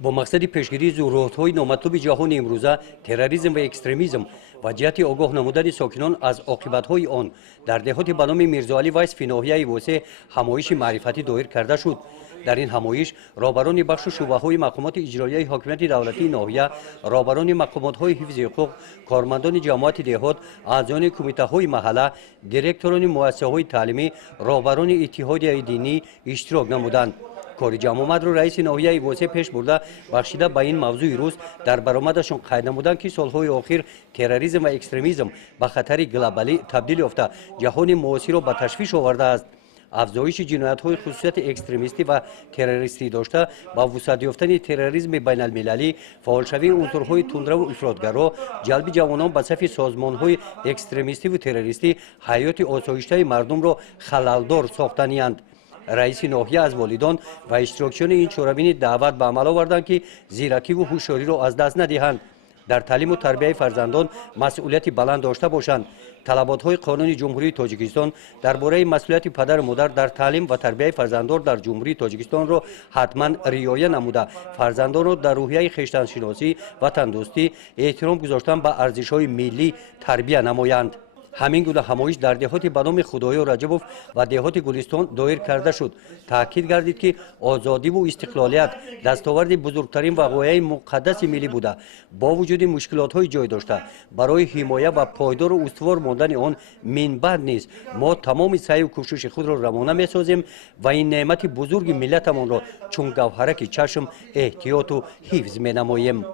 با مقصد پیشگیری ظهورهای نامطلوب جهان امروزه تروریسم و اکستریمیسم و جهت آگاه نمودن ساکنان از عاقبت‌های آن در دهات به نام میرزاعلی وایس فی ناحیه واسع همایش معرفتی دایر کرده شد. در این همایش رهبران بخش و شعبه‌های مقامات اجرایی حاکمیت دولتی ناحیه، رهبران مقامات‌های حفظ حقوق، کارمندان جماعت دهات، اعضای کمیته‌های محله، دیرکتوران مؤسسه‌های تعلیمی، رهبران اتحادیه دینی اشتراک نمودند. کار جمع آمد را رئیس ناحیه واسع پیش برده بخشیده به این موضوع روز در برآمدشان قید نمودند که سالهای اخیر تروریسم و اکستریمیسم به خطر گلوبالی تبدیل یافته جهان معاصر را به تشویش آورده است. افزایش جنایت‌های خصوصیت اکستریمیستی و تروریستی داشته با وسعت یافتن تروریسم بین المللی، فعالشوی عنصرهای تندرو و افراطگرا، جلب جوانان به صف سازمان‌های اکستریمیستی و تروریستی حیات آسایشته مردم را خللدار ساخته‌اند. رئیس ناحیه از والدان و اشتراکچیان این چهاربین دعوت به عمل آوردند که زیرکی و هوشیاری را از دست ندهند، در تعلیم و تربیت فرزندان مسئولیت بلند داشته باشند. طلبات‌های قانون جمهوری تاجیکستان درباره مسئولیت پدر و مادر در تعلیم و تربیت فرزندان در جمهوری تاجیکستان را حتما رعایت نموده فرزندان را در روحیه خویشتن‌شناسی، وطن‌دوستی، احترام گذاشتن به ارزش‌های ملی تربیت نمایند. همین گونه همایش در دهات به نام خدایا رجبوف و دهات گلستان دایر کرده شد. تاکید گردید که آزادی و استقلالیت دستاورد بزرگترین و غایه مقدس ملی بوده، با وجود مشکلات‌های جای داشته برای حمایت و پایدار و استوار ماندن آن من بعد نیز ما تمام سعی و کوشش خود را روانه می‌سازیم و این نعمت بزرگ ملتمان را چون گوهرک چشم احتیاط و حفظ می‌نماییم.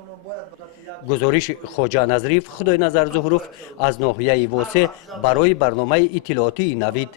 گزارش خواجه نظریف خدای نظر ظهوروف از ناحیه واسع برای برنامه اطلاعاتی نوید.